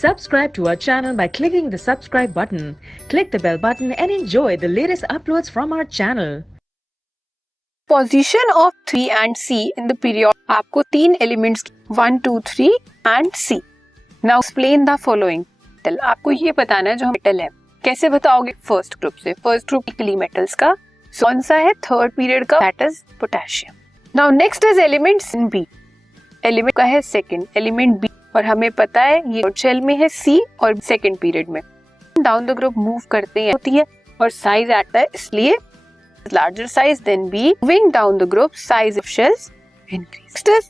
Subscribe to our channel by clicking the subscribe button. Click the bell button and enjoy the latest uploads from our channel. Position of 3 and C in the period. आपको 3 elements 1, 2, 3 and C. Now explain the following. आपको ये बताना है जो metal है. कैसे बताओगे? First group से. फर्स्ट ग्रुप इक्वली मेटल्स का कौन सा है? थर्ड पीरियड का, that is potassium. Now next is elements in B. Element का है सेकंड एलिमेंट बी और हमें पता है ये शेल में है सी और सेकंड पीरियड में. डाउन द ग्रुप मूव करते हैं होती है और साइज आता है इसलिए larger size then B. Moving down the group, size of shells increase. Next is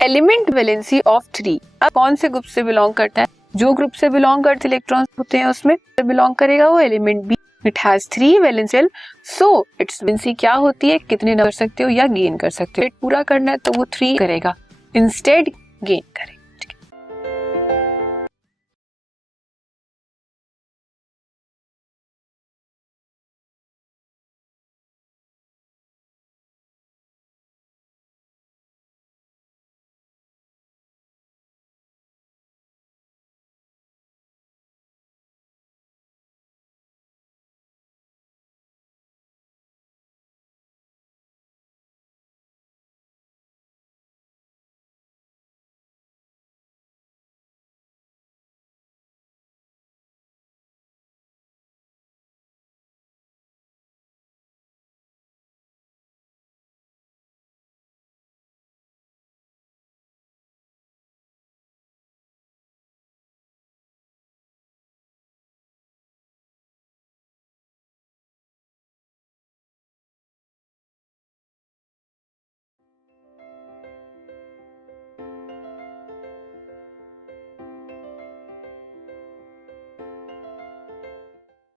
element valency of 3. अब कौन से ग्रुप से बिलोंग करता है? जो ग्रुप से बिलोंग करते इलेक्ट्रॉन्स होते हैं उसमें बिलोंग करेगा वो element B. It has 3 valence shell, so its valency क्या होती है? कितने कर सकते हो या गेन कर सकते हो? पूरा करना है तो वो 3 करेगा, इंस्टेड गेन करेगा.